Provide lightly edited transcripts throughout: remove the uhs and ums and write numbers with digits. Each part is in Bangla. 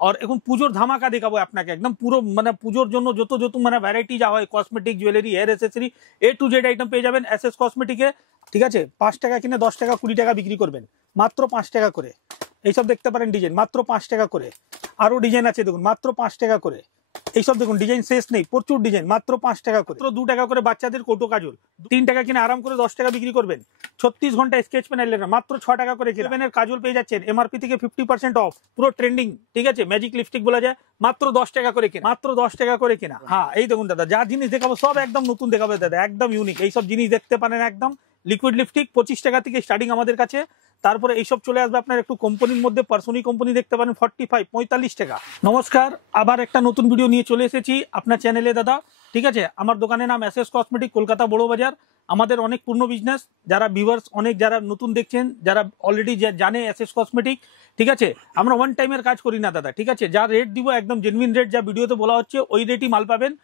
और এখন পুজোর ধামাকা দেখাবো আপনাকে একদম পুরো মানে পুজোর জন্য যত যত মানে ভ্যারাইটি যা হয় cosmetic jewellery hair accessory A to Z item পেয়ে যাবেন SS কসমেটিকে। ঠিক আছে, 5 টাকা কিনে 10 টাকা 20 টাকা বিক্রি করবেন, মাত্র 5 টাকা করে। এইসব দেখতে পারেন ডিজাইন মাত্র 5 টাকা করে। আরো ডিজাইন আছে দেখুন মাত্র 5 টাকা করে। এইসব দেখুন ডিজাইন শেষ নেই, প্রচুর ডিজাইন মাত্র 5 টাকা করে। 2 টাকা করে বাচ্চাদের কৌটো কাজল 3 টাকা কিনে আরাম করে 10 টাকা বিক্রি করবেন। 36 ঘন্টা স্কেচ পেন আইলাইনার মাত্র 6 টাকা করে। পেনের কাজল পেয়ে যাচ্ছেন এমআরপি থেকে 50% অফ, পুরো ট্রেন্ডিং। ঠিক আছে, ম্যাজিক লিপস্টিক বলা যায় মাত্র 10 টাকা করে কেনা, মাত্র 10 টাকা করে কেনা। হ্যাঁ এই দেখুন দাদা, যা জিনিস দেখাবো সব একদম নতুন দেখাবে দাদা, একদম ইউনিক। এইসব জিনিস দেখতে পারেন একদম। লিকুইড লিপস্টিক 25 টাকা থেকে স্টার্টিং আমাদের কাছে। তারপরে এইসব চলে আসবে আপনার একটু কোম্পানির মধ্যে, পার্সোনি কোম্পানি দেখতে পারেন 45 টাকা। নমস্কার, আবার একটা নতুন ভিডিও নিয়ে চলে এসেছি আপনার চ্যানেলে দাদা। ঠিক আছে, আমার দোকানের নাম SS কসমেটিক, কলকাতা বড় বাজার। আমাদের অনেক পূর্ণ বিজনেস, যারা ভিউয়ার্স অনেক যারা নতুন দেখছেন, যারা অলরেডি জানে SS কসমেটিক। ঠিক আছে, আমরা ওয়ান টাইমের কাজ করি না দাদা। ঠিক আছে, যা রেট দিব একদম জেনুইন রেট, যা ভিডিওতে বলা হচ্ছে ওই রেটই মাল পাবেন।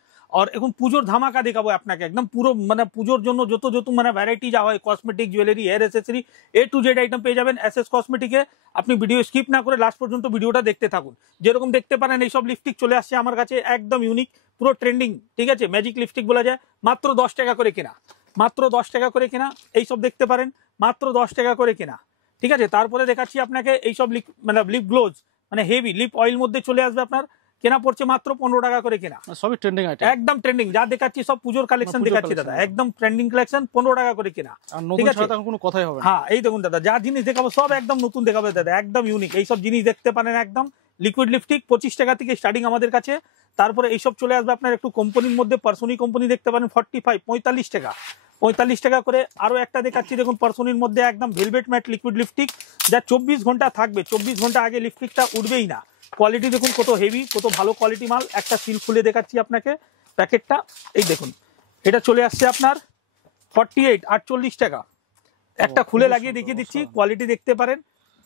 আর এখন পুজোর ধামাকা দেখাবো আপনাকে একদম পুরো মানে পুজোর জন্য যত যত মানে ভ্যারাইটি যা হয় cosmetic jewellery hair accessory A to Z item পেয়ে যাবেন SS কসমেটিকে। আপনি ভিডিও স্কিপ না করে লাস্ট পর্যন্ত ভিডিওটা দেখতে থাকুন। যেরকম দেখতে পারেন এইসব লিপস্টিক চলে আসছে আমার কাছে একদম ইউনিক, পুরো ট্রেন্ডিং। ঠিক আছে, ম্যাজিক লিপস্টিক বলা যায় মাত্র 10 টাকা করে কেনা, মাত্র 10 টাকা করে কেনা। এইসব দেখতে পারেন মাত্র 10 টাকা করে কেনা। ঠিক আছে, তারপরে দেখাচ্ছি আপনাকে এইসব মানে লিপ গ্লোজ মানে হেভি লিপ অয়েল মধ্যে চলে আসবে আপনার, কেনা পড়ছে মাত্র 15 টাকা করে কেনা। সবই ট্রেন্ডিং আইটেম, একদম ট্রেন্ডিং। যা দেখাচ্ছি সব পুজোর কালেকশন দেখাচ্ছি দাদা, একদম ট্রেন্ডিং কালেকশন 15 টাকা করে কেনা। ঠিক আছে, কোনো কথাই হবে। হ্যাঁ এই দেখুন দাদা, যা জিনিস দেখাবো সব একদম নতুন দেখাবে দাদা, একদম ইউনিক। এইসব জিনিস দেখতে পারেন একদম। লিকুইড লিপস্টিক 25 টাকা থেকে স্টার্টিং আমাদের কাছে। তারপরে এইসব চলে আসবে আপনার একটু কোম্পানির মধ্যে, পার্সোনি কোম্পানি দেখতে পারেন 45 টাকা, 45 টাকা করে। আরো একটা দেখাচ্ছি দেখুন পার্সোনির মধ্যে একদম ভেলভেট ম্যাট লিকুইড লিপস্টিক, যা 24 ঘন্টা থাকবে, 24 ঘন্টা আগে লিপস্টিকটা উঠবেই না। কোয়ালিটি দেখুন কত হেভি, কত ভালো কোয়ালিটি মাল। একটা সিল খুলে দেখাচ্ছি আপনাকে প্যাকেটটা, এই দেখুন এটা চলে আসছে আপনার 48 টাকা। একটা খুলে লাগিয়ে দেখিয়ে দিচ্ছি, কোয়ালিটি দেখতে পারেন।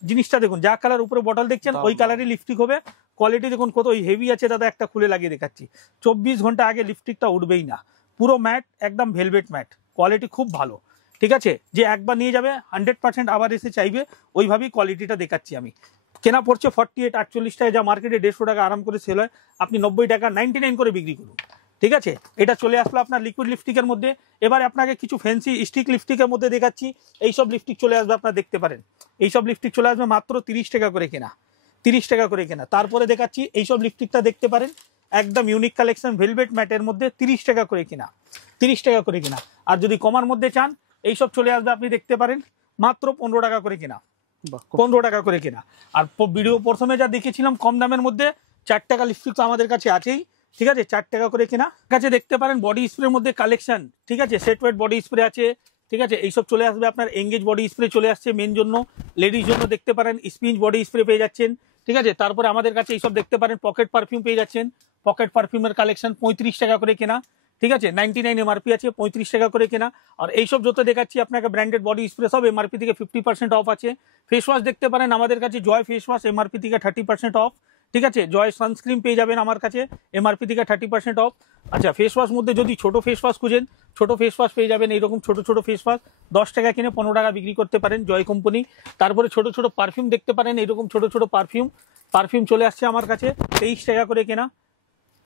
জিনিসটা দেখুন, যা কালার উপরে বটল দেখছেন ওই কালারই লিপস্টিক হবে। কোয়ালিটি দেখুন কত হেভি আছে দাদা। একটা খুলে লাগিয়ে দেখাচ্ছি, 24 ঘন্টা আগে লিপস্টিকটা উঠবেই না, পুরো ম্যাট একদম ভেলভেট ম্যাট, কোয়ালিটি খুব ভালো। ঠিক আছে, যে একবার নিয়ে যাবে 100% আবার এসে চাইবে, ওইভাবেই কোয়ালিটিটা দেখাচ্ছি আমি। কেনা পড়ছে 48 টাকা, যা মার্কেটে 150 টাকা আরাম করে সেল হয়, আপনি 90 টাকা 99 করে বিক্রি করুন। ঠিক আছে, এটা চলে আসলো আপনার লিকুইড লিপস্টিকের মধ্যে। এবারে আপনাকে কিছু ফ্যান্সি স্টিক লিপস্টিকের মধ্যে দেখাচ্ছি। এইসব লিপস্টিক চলে আসবে আপনার দেখতে পারেন, এইসব লিপস্টিক চলে আসবে মাত্র 30 টাকা করে কেনা, 30 টাকা করে কেনা। তারপরে দেখাচ্ছি এইসব লিপস্টিকটা দেখতে পারেন একদম ইউনিক কালেকশন ভেলভেট ম্যাটের মধ্যে 30 টাকা করে কেনা, 30 টাকা করে কেনা। আর যদি কমার মধ্যে চান এইসব চলে আসবে আপনি দেখতে পারেন মাত্র 15 টাকা করে কেনা, 15 টাকা করে কেনা। আর ভিডিও প্রথমে যা দেখেছিলাম কম দামের মধ্যে 4 টাকা লিপস্টিক তো আমাদের কাছে আছেই। ঠিক আছে, 4 টাকা করে কেনা। কাছে দেখতে পারেন বডি স্প্রের মধ্যে কালেকশন। ঠিক আছে, সেট ওয়েট বডি স্প্রে আছে। ঠিক আছে, এইসব চলে আসবে আপনার। এঙ্গেজ বডি স্প্রে চলে আসছে মেন জন্য, লেডিস জন্য দেখতে পারেন স্পিঞ্জ বডি স্প্রে পেয়ে যাচ্ছেন। ঠিক আছে, তারপরে আমাদের কাছে এইসব দেখতে পারেন পকেট পারফিউম পেয়ে যাচ্ছেন। পকেট পারফিউমের কালেকশন 35 টাকা করে কেনা। ঠিক আছে, 99 এমআরপি আছে, 35 টাকা করে কেনা। আর এইসব যত দেখাচ্ছি আপনাকে ব্র্যান্ডেড বডি স্প্রে সব এমআরপি থেকে 50% অফ আছে। ফেস ওয়াশ দেখতে পারেন আমাদের কাছে জয় ফেস ওয়াশ এমআরপি থেকে 30% অফ। ঠিক আছে, জয় সানস্ক্রিন পেয়ে যাবেন আমার কাছে এমআরপি থেকে 30% অফ। আচ্ছা, ফেস ওয়াশ মধ্যে যদি ছোট ফেস ওয়াশ খুঁজেন, ছোট ফেস ওয়াশ পেয়ে যাবেন এইরকম ছোট ছোট ফেস ওয়াশ, 10 টাকা কিনে 15 টাকা বিক্রি করতে পারেন জয় কোম্পানি। তারপরে ছোট ছোট পারফিউম দেখতে পারেন, এইরকম ছোট ছোট পারফিউম চলে আসছে আমার কাছে 23 টাকা করে কেনা,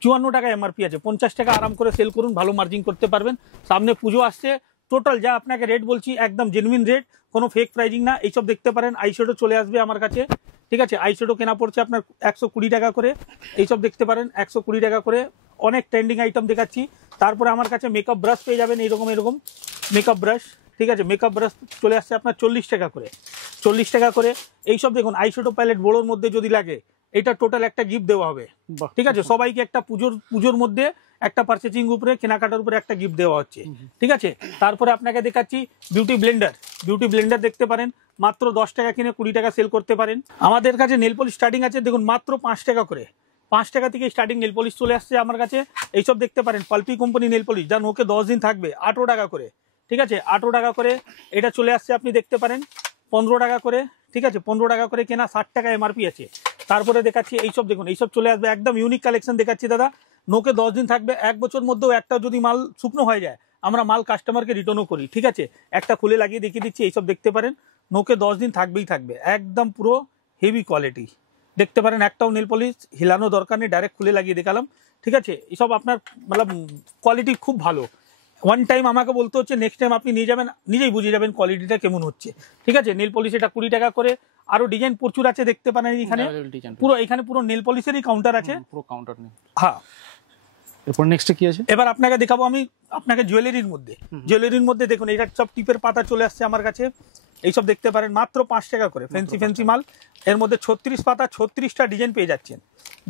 54 টাকা এমআরপি আছে, 50 টাকা আরাম করে সেল করুন, ভালো মার্জিন করতে পারবেন। সামনে পুজো আসছে, টোটাল যা আপনাকে রেট বলছি একদম জেনুইন রেট, কোনো ফেক প্রাইজিং না। এইসব দেখতে পারেন। আইশ্যাডো চলে আসবে আমার কাছে। ঠিক আছে, আইশ্যাডো কেনা পড়ছে আপনার 120 টাকা করে। এইসব দেখতে পারেন 120 টাকা করে। অনেক ট্রেন্ডিং আইটেম দেখাচ্ছি। তারপরে আমার কাছে মেকআপ ব্রাশ পেয়ে যাবেন এরকম মেকআপ ব্রাশ। ঠিক আছে, মেকআপ ব্রাশ চলে আসছে আপনার 40 টাকা করে, 40 টাকা করে। এইসব দেখুন আইশ্যাডো প্যালেট বড়োর মধ্যে যদি লাগে এটা টোটাল একটা গিফট দেওয়া হবে। ঠিক আছে, সবাইকে একটা পুজোর মধ্যে একটা পারচেজিং উপরে কেনাকাটার উপরে একটা গিফট দেওয়া হচ্ছে। ঠিক আছে, তারপরে আপনাকে দেখাচ্ছি বিউটি ব্লেন্ডার দেখতে পারেন মাত্র 10 টাকা কিনে 20 টাকা সেল করতে পারেন। আমাদের কাছে নেল পলিশ স্টার্টিং আছে দেখুন মাত্র 5 টাকা করে, 5 টাকা থেকে স্টার্টিং নেল পলিশ চলে আসছে আমার কাছে। এইসব দেখতে পারেন পালপি কোম্পানি নেল পলিশ, যা নোকে 10 দিন থাকবে 18 টাকা করে। ঠিক আছে, 18 টাকা করে এটা চলে আসছে আপনি দেখতে পারেন 15 টাকা করে। ঠিক আছে, 15 টাকা করে কেনা, 60 টাকা এমআরপি আছে। তারপরে দেখাচ্ছি এইসব দেখুন, এইসব চলে আসবে একদম ইউনিক কালেকশন দেখাচ্ছি দাদা। নোকে 10 দিন থাকবে, 1 বছর মধ্যেও একটা যদি মাল শুকনো হয়ে যায় আমরা মাল কাস্টমারকে রিটার্নও করি। ঠিক আছে, একটা খুলে লাগিয়ে দেখিয়ে দিচ্ছি। এইসব দেখতে পারেন নোকে 10 দিন থাকবেই থাকবে, একদম পুরো হেভি কোয়ালিটি। দেখতে পারেন একটাও নেল পলিশ হিলানো দরকার নেই, ডাইরেক্ট খুলে লাগিয়ে দেখালাম। ঠিক আছে, এসব আপনার মানে কোয়ালিটি খুব ভালো। ওয়ান টাইম আমাকে বলতে হচ্ছে, নেক্সট টাইম আপনি নিয়ে যাবেন নিজেই বুঝে যাবেন কোয়ালিটিটা কেমন হচ্ছে। ঠিক আছে, নেল পলিশ এটা 20 টাকা করে। আরো ডিজাইন প্রচুর আছে, দেখতে পারেন এখানে পুরো, এখানে পুরো নেল পলিশেরই কাউন্টার আছে, পুরো কাউন্টার নেই। হ্যাঁ, এরপর নেক্সট কি আছে? এবার আপনাকে দেখাবো আমি আপনাকে জুয়েলারির মধ্যে। জুয়েলারির মধ্যে দেখুন এটা সব টিপের পাতা চলে আসছে আমার কাছে, এইসব দেখতে পারেন মাত্র 5 টাকা করে। ফ্যান্সি ফ্যান্সি মাল, এর মধ্যে 36 পাতা 36টা ডিজাইন পেয়ে যাচ্ছেন,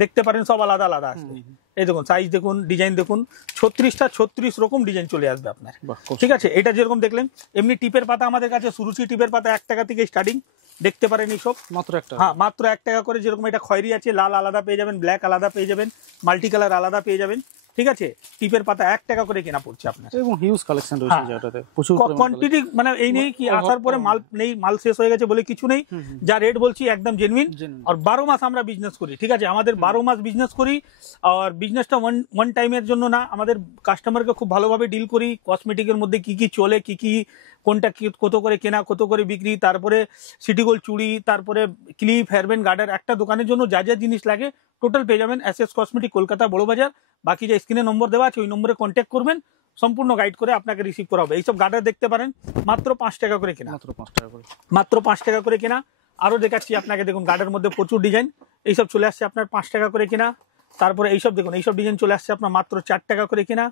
দেখতে পারেন সব আলাদা আলাদা আসবে। এই দেখুন সাইজ দেখুন, ডিজাইন দেখুন, 36 রকম ডিজাইন চলে আসবে আপনার। ঠিক আছে, এটা যেরকম দেখলেন এমনি টিপের পাতা আমাদের কাছে সুরুচি টিপের পাতা 1 টাকা থেকে স্টার্টিং, দেখতে পারেন এইসব মাত্র 1 টাকা। হ্যাঁ, মাত্র 1 টাকা করে। যেরকম এটা খয়েরি আছে, লাল আলাদা পেয়ে যাবেন, ব্ল্যাক আলাদা পেয়ে যাবেন, মাল্টি কালার আলাদা পেয়ে যাবেন। ঠিক আছে, টিপের পাতা 1 টাকা করে কেনা পড়ছে আপনার, এবং হিউজ কালেকশন রয়েছে যেটাতে প্রচুর কোয়ান্টিটি, মানে এই নেই কি আসার পরে মাল নেই, মাল শেষ হয়ে গেছে বলে কিছু নেই। যা রেট বলছি একদম জেনুইন। আর 12 মাস আমরা বিজনেস করি। ঠিক আছে, আমাদের 12 মাস বিজনেস করি। আর বিজনেসটা ওয়ান টাইমের জন্য না, আমাদের কাস্টমারকে খুব ভালোভাবে ডিল করি। কসমেটিকের মধ্যে কি কি চলে, কি কি কোনটা কত করে কেনা, কত করে বিক্রি, তারপরে সিটি গোল্ড চুড়ি, তারপরে ক্লিপ, হেয়ারব্যান্ড, গার্ডার, একটা দোকানের জন্য যা যা জিনিস লাগে টোটাল পেয়ে যাবেন এসএস কসমেটিক, কলকাতা বড় বাজার। বাকি যে স্ক্রিনে নম্বর দেওয়া আছে ওই নম্বরে কন্ট্যাক্ট করবেন, সম্পূর্ণ গাইড করে আপনাকে রিসিভ করা হবে। এইসব গার্ডার দেখতে পারেন মাত্র 5 টাকা করে কেনা, মাত্র 5 টাকা করে, মাত্র 5 টাকা করে কেনা। আরো দেখাচ্ছি আপনাকে, দেখুন গার্ডার মধ্যে প্রচুর ডিজাইন, এইসব চলে আসছে আপনার 5 টাকা করে কেনা। তারপরে এইসব দেখুন, এইসব ডিজাইন চলে আসছে আপনার মাত্র 4 টাকা করে কেনা।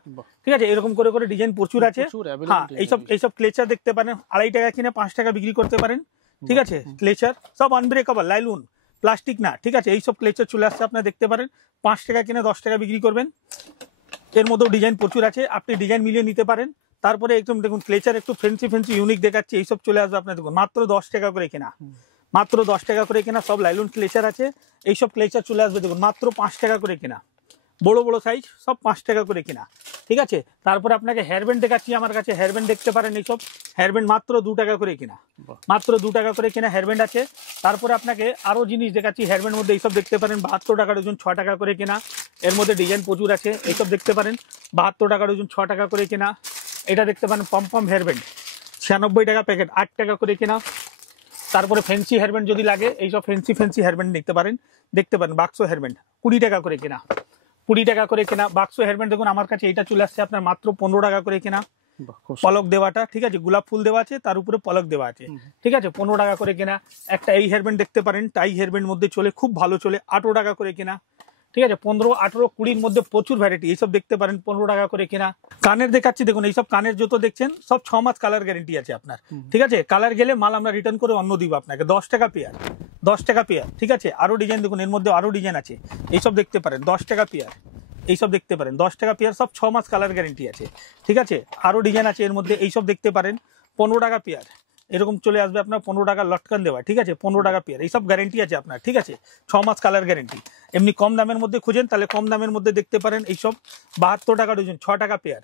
ঠিক আছে, এরকম করে করে ডিজাইন প্রচুর আছে। হ্যাঁ, এইসব ক্লেচার দেখতে পারেন 2.5 টাকা কিনে 5 টাকা বিক্রি করতে পারেন। ঠিক আছে, ক্লেচার সব আনব্রেকেবল, লাইলুন, প্লাস্টিক না। ঠিক আছে, এইসব ক্লেচার চলে আসছে আপনার দেখতে পারেন 5 টাকা কিনে 10 টাকা বিক্রি করবেন। এর মধ্যেও ডিজাইন প্রচুর আছে, আপনি ডিজাইন মিলিয়ে নিতে পারেন। তারপরে একদম দেখুন ক্লেচার একটু ফ্যান্সি ফ্যান্সি ইউনিক দেখাচ্ছে, এইসব চলে আসবে আপনার দেখুন মাত্র 10 টাকা করে কেনা, মাত্র 10 টাকা করে কেনা। সব লাইলুন ক্লেচার আছে, এইসব ক্লেচার চলে আসবে দেখুন মাত্র 5 টাকা করে কেনা, বড় বড় সাইজ সব 5 টাকা করে কেনা। ঠিক আছে, তারপরে আপনাকে হেয়ারব্যান্ড দেখাচ্ছি, আমার কাছে হেয়ারব্যান্ড দেখতে পারেন, এইসব হেয়ারব্যান্ড মাত্র 2 টাকা করে কেনা, মাত্র 2 টাকা করে কেনা হেয়ারব্যান্ড আছে। তারপরে আপনাকে আরো জিনিস দেখাচ্ছি হেয়ারব্যান্ড মধ্যে, এইসব দেখতে পারেন 72 টাকা ডজন, 6 টাকা করে কেনা। এর মধ্যে ডিজাইন প্রচুর আছে, এইসব দেখতে পারেন 72 টাকা ডজন, 6 টাকা করে কেনা। এটা দেখতে পারেন পম হেয়ারব্যান্ড 96 টাকা প্যাকেট, 8 টাকা করে কেনা। তারপরে ফ্যান্সি হেয়ারব্যান্ড যদি লাগে, এইসব ফ্যান্সি হেয়ারব্যান্ড দেখতে পারেন বাক্স হেয়ারব্যান্ড 20 টাকা করে কেনা, 20 টাকা করে কেনা। বাক্স হেয়ারব্যান্ড দেখুন আমার কাছে এটা চলে আসছে আপনার মাত্র 15 টাকা করে কেনা, পলক দেওয়াটা। ঠিক আছে, গোলাপ ফুল দেওয়া আছে, তার উপরে পলক দেওয়া আছে। ঠিক আছে, 15 টাকা করে কেনা। একটা এই হেয়ারব্যান্ড দেখতে পারেন, টাই হেয়ারব্যান্ড মধ্যে চলে, খুব ভালো চলে, 18 টাকা করে কেনা। ঠিক আছে, 15, 18, 20-র মধ্যে প্রচুর ভ্যারাইটি, এইসব দেখতে পারেন 15 টাকা করে কেনা। কানের দেখাচ্ছি দেখুন, এইসব কানের যত দেখছেন সব 6 মাস কালার গ্যারেন্টি আছে আপনার। ঠিক আছে, কালার গেলে মাল আমরা রিটার্ন করে অন্য দিব আপনাকে, 10 টাকা পেয়ার, 10 টাকা পেয়ার। ঠিক আছে, আরো ডিজাইন দেখুন, এর মধ্যে আরো ডিজাইন আছে, এইসব দেখতে পারেন 10 টাকা পেয়ার, এইসব দেখতে পারেন 10 টাকা পেয়ার, সব 6 মাস কালার গ্যারেন্টি আছে। ঠিক আছে, আরো ডিজাইন আছে এর মধ্যে, এইসব দেখতে পারেন 15 টাকা পেয়ার, এরকম চলে আসবে আপনার 15 টাকা লটকান দেওয়া। ঠিক আছে, 15 টাকা পেয়ার, এইসব গ্যারেন্টি আছে আপনার। ঠিক আছে, 6 মাস কালার গ্যারেন্টি। এমনি কম দামের মধ্যে খুঁজেন তাহলে কম দামের মধ্যে দেখতে পারেন এইসব 72 টাকা ডজন, 6 টাকা পেয়ার,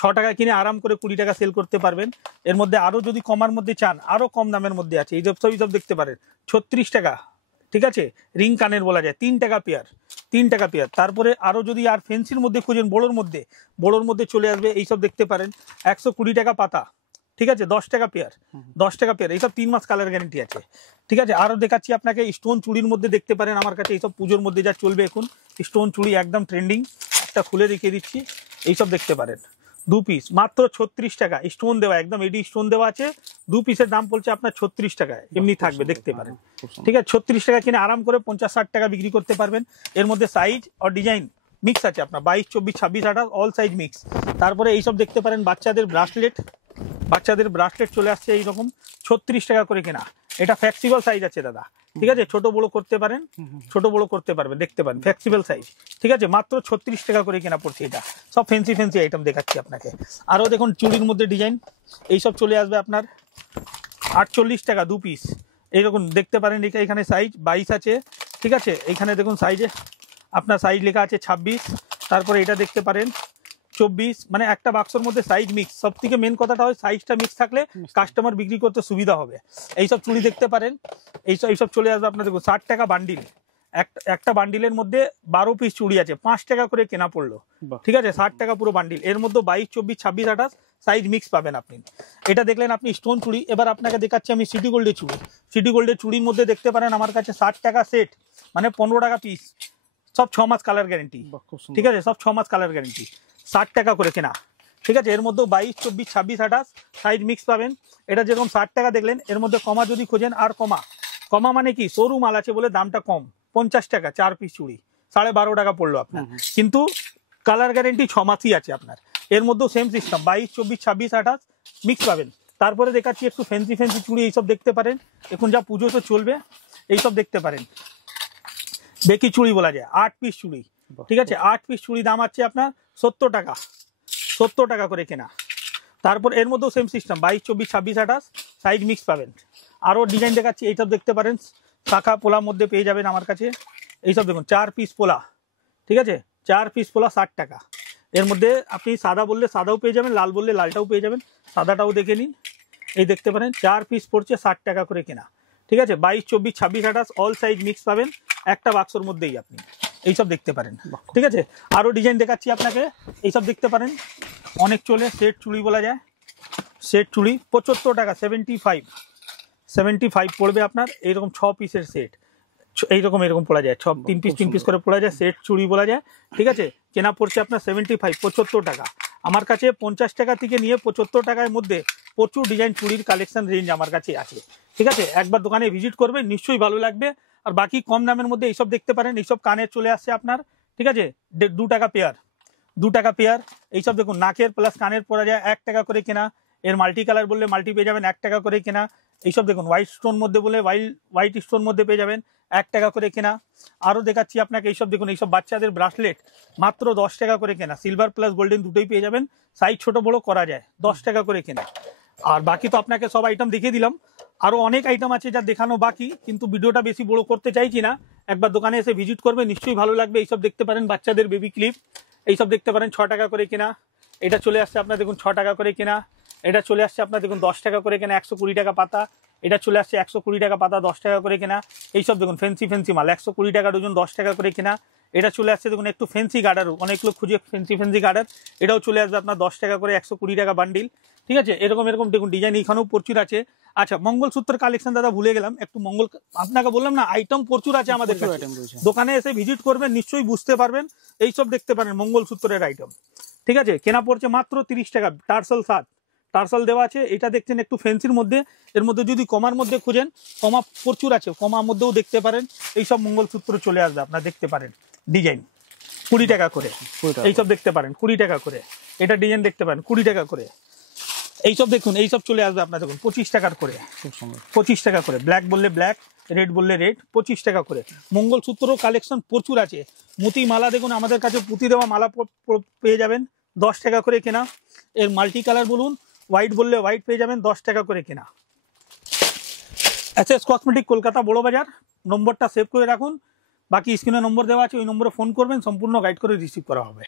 6 টাকা কিনে আরাম করে 20 টাকা সেল করতে পারবেন। এর মধ্যে আরো যদি কমার মধ্যে চান, আরো কম দামের মধ্যে আছে, এইসব দেখতে পারেন 36 টাকা। ঠিক আছে, রিং কানের বলা যায়, 3 টাকা পেয়ার, 3 টাকা পেয়ার। তারপরে আরো যদি আর ফেন্সির মধ্যে খুঁজেন, বড়োর মধ্যে চলে আসবে, এইসব দেখতে পারেন 120 টাকা পাতা। ঠিক আছে, 10 টাকা পেয়ার, 10 টাকা পেয়ার, এইসব 3 মাস কালার গ্যারেন্টি আছে। ঠিক আছে, আরো দেখাচ্ছি আপনাকে স্টোন চুড়ির মধ্যে দেখতে পারেন আমার কাছে, এইসব পুজোর মধ্যে যা চলবে এখন স্টোন চুড়ি একদম ট্রেন্ডিং, একটা খুলে রেখে দিচ্ছি, এইসব দেখতে পারেন 2 পিস মাত্র 36 টাকা, স্টোন দেওয়া একদম এডি স্টোন দেওয়া আছে। 2 পিসের দাম পড়ছে আপনার 36 টাকায়, এমনি থাকবে দেখতে পারেন। ঠিক আছে, 36 টাকা কিনে আরাম করে 50-60 টাকা বিক্রি করতে পারবেন। এর মধ্যে সাইজ আর ডিজাইন মিক্স আছে আপনার, 22, 24, 26, 28 অল সাইজ মিক্স। তারপরে এইসব দেখতে পারেন বাচ্চাদের ব্রাসলেট চলে আসছে এইরকম 36 টাকা করে কেনা। এটা ফ্লেক্সিবল সাইজ আছে দাদা। ঠিক আছে, ছোট বড় করতে পারেন, ছোট বড় করতে পারবেন, দেখতে পারেন ফ্লেক্সিবল সাইজ। ঠিক আছে, মাত্র 36 টাকা করে কেনা পড়ছে। এটা সব ফ্যান্সি আইটেম দেখাচ্ছি আপনাকে। আরো দেখুন চুড়ির মধ্যে ডিজাইন, এইসব চলে আসবে আপনার 48 টাকা 2 পিস, এইরকম দেখতে পারেন। এখানে সাইজ 22 আছে। ঠিক আছে, এখানে দেখুন সাইজে আপনার সাইজ লেখা আছে 26। তারপরে এটা দেখতে পারেন 24, মানে একটা বাক্সের মধ্যে সাইজ মিক্স। সব থেকে মেন কথাটা হয় সাইজটা মিক্স থাকলে কাস্টমার বিক্রি করতে সুবিধা হবে। এইসব চুড়ি দেখতে পারেন, এইসব চলে আসবে আপনার দেখুন 60 টাকা বান্ডিল, একটা বান্ডিলের মধ্যে 12 পিস চুড়ি আছে, 5 টাকা করে কেনা পড়লো, বাহ। ঠিক আছে, 60 টাকা পুরো বান্ডিল। এর মধ্যে 22, 24, 26, 28 সাইজ মিক্স পাবেন আপনি। এটা দেখলেন আপনি স্টোন চুড়ি। এবার আপনাকে দেখাচ্ছি আমি সিটি গোল্ডের চুড়ি। সিটি গোল্ডের চুড়ির মধ্যে দেখতে পারেন আমার কাছে 60 টাকা সেট, মানে 15 টাকা পিস, সব 6 মাস কালার গ্যারেন্টি, বাহ, খুব সুন্দর। ঠিক আছে, সব 6 মাস কালার গ্যারেন্টি, 60 টাকা করে কেনা, ঠিক আছে। এর মধ্যে 22, 24, 26, 28 সাইজ মিক্স পাবেন। এটা যেরকম 60 টাকা দেখলেন, এর মধ্যে কমা যদি খোঁজেন আর কমা, কমা মানে কি সরু মাল আছে বলে দামটা কম, 50 টাকা 4 পিস চুড়ি, 12.5 টাকা পড়লো আপনার, কিন্তু কালার গ্যারেন্টি 6 মাসই আছে আপনার। এর মধ্যেও সেম সিস্টেম 22, 24, 26, 28 মিক্স পাবেন। তারপরে দেখাচ্ছি একটু ফ্যান্সি ফ্যান্সি চুড়ি, এইসব দেখতে পারেন, এখন যা পুজো তো চলবে, এইসব দেখতে পারেন। বেকি চুড়ি বলা যায়, 8 পিস চুড়ি, ঠিক আছে, 8 পিস চুড়ি দাম আছে আপনার 70 টাকা, 70 টাকা করে কেনা। তারপর এর মধ্যেও সেম সিস্টেম 22, 24, 26, 28 সাইজ মিক্স পাবেন। আরও ডিজাইন দেখাচ্ছি, এইসব দেখতে পারেন, শাখা পোলার মধ্যে পেয়ে যাবেন আমার কাছে। এইসব দেখুন 4 পিস পোলা, ঠিক আছে, 4 পিস পোলা 60 টাকা। এর মধ্যে আপনি সাদা বললে সাদাও পেয়ে যাবেন, লাল বললে লালটাও পেয়ে যাবেন, সাদাটাও দেখে নিন। এই দেখতে পারেন 4 পিস পড়ছে 60 টাকা করে কেনা, ঠিক আছে, 22, 24, 26, 28 অল সাইজ মিক্স পাবেন একটা বাক্সর মধ্যেই আপনি। এইসব দেখতে পারেন, ঠিক আছে। আরও ডিজাইন দেখাচ্ছি আপনাকে, এইসব দেখতে পারেন, অনেক চলে, সেট চুড়ি বলা যায়, সেট চুড়ি 75 টাকা, 75 পড়বে আপনার। এইরকম 6 পিসের সেট, এইরকম এরকম পড়া যায়, 3 পিস 3 পিস করে পড়া যায়, সেট চুড়ি বলা যায়, ঠিক আছে। কেনা পড়ছে আপনার 75, 75 টাকা। আমার কাছে 50 টাকা থেকে নিয়ে 75 টাকার মধ্যে প্রচুর ডিজাইন চুড়ির কালেকশন রেঞ্জ আমার কাছে আছে, ঠিক আছে। একবার দোকানে ভিজিট করবেন, নিশ্চয়ই ভালো লাগবে। আর বাকি কম দামের মধ্যে এইসব দেখতে পারেন, এইসব কানের চলে আসছে আপনার, ঠিক আছে, 2 টাকা পেয়ার, 2 টাকা পেয়ার। এইসব দেখুন নাকের প্লাস কানের পরা যায়, 1 টাকা করে কেনা। এর মাল্টি কালার বললে মাল্টি পেয়ে যাবেন, 1 টাকা করে কেনা। এইসব দেখুন হোয়াইট স্টোন মধ্যে বলে হোয়াইট স্টোন মধ্যে পেয়ে যাবেন, 1 টাকা করে কেনা। আরও দেখাচ্ছি আপনাকে, এইসব দেখুন, এইসব বাচ্চাদের ব্রাসলেট মাত্র 10 টাকা করে কেনা, সিলভার প্লাস গোল্ডেন দুটোই পেয়ে যাবেন, সাইজ ছোট বড় করা যায়, 10 টাকা করে কেনা। আর বাকি তো আপনাকে সব আইটেম দেখিয়ে দিলাম, আরও অনেক আইটেম আছে যা দেখানো বাকি, কিন্তু ভিডিওটা বেশি বড় করতে চাইছি না। একবার দোকানে এসে ভিজিট করবে, নিশ্চয়ই ভালো লাগবে। এইসব দেখতে পারেন বাচ্চাদের বেবি ক্লিপ, এইসব দেখতে পারেন 6 টাকা করে কেনা। এটা চলে আসছে আপনার দেখুন 6 টাকা করে কেনা। এটা চলে আসছে আপনার দেখুন 10 টাকা করে কেনা, 120 টাকা পাতা। এটা চলে আসছে 120 টাকা পাতা, 10 টাকা করে কেনা। এইসব দেখুন ফ্যান্সি ফ্যান্সি মাল, 120 টাকা ডজন, 10 টাকা করে কেনা। এটা চলে আসছে দেখুন একটু ফ্যান্সি গার্ডার, অনেক লোক খুঁজে ফ্যান্সি গার্ডার, এটাও চলে আসবে আপনার 10 টাকা করে, 120 টাকা বান্ডিল, ঠিক আছে। এরকম দেখুন ডিজাইন এখানেও প্রচুর আছে। আচ্ছা, মঙ্গলসূত্রের কালেকশন দাদা ভুলে গেলাম, একটু আপনাকে বললাম না আইটেম প্রচুর আছে আমাদের কাছে। দোকানে এসে ভিজিট করবেন, নিশ্চয়ই বুঝতে পারবেন। এইসব দেখতে পারেন মঙ্গলসূত্রের আইটেম, ঠিক আছে, কেনা পড়ছে মাত্র 30 টাকা। টার্সেল দেওয়া আছে। এটা দেখছেন একটু ফ্যান্সির মধ্যে, এর মধ্যে যদি কমার মধ্যে খুঁজেন, কমা প্রচুর আছে, কমার মধ্যেও দেখতে পারেন। এইসব মঙ্গলসূত্র চলে আসবে আপনার, দেখতে পারেন ডিজাইন 20 টাকা করে। এইসব দেখতে পারেন 20 টাকা করে। এটা ডিজাইন দেখতে পারেন 20 টাকা করে। এইসব দেখুন, এইসব চলে আসবে আপনার দেখুন 25 টাকার করে, 25 টাকা করে। ব্ল্যাক বললে ব্ল্যাক, রেড বললে রেড, 25 টাকা করে। মঙ্গলসূত্র কালেকশন প্রচুর আছে। মুতি মালা দেখুন, আমাদের কাছে পুঁতি দেওয়া মালা পেয়ে যাবেন, 10 টাকা করে কেনা। এর মাল্টি কালার বলুন, হোয়াইট বললে হোয়াইট পেয়ে যাবেন, 10 টাকা করে কেনা। এসএস কসমেটিক, কলকাতা বড় বাজার। নম্বরটা সেভ করে রাখুন, বাকি স্ক্রিনে নম্বর দেওয়া আছে, ওই নম্বরে ফোন করবেন, সম্পূর্ণ গাইড করে রিসিভ করা হবে।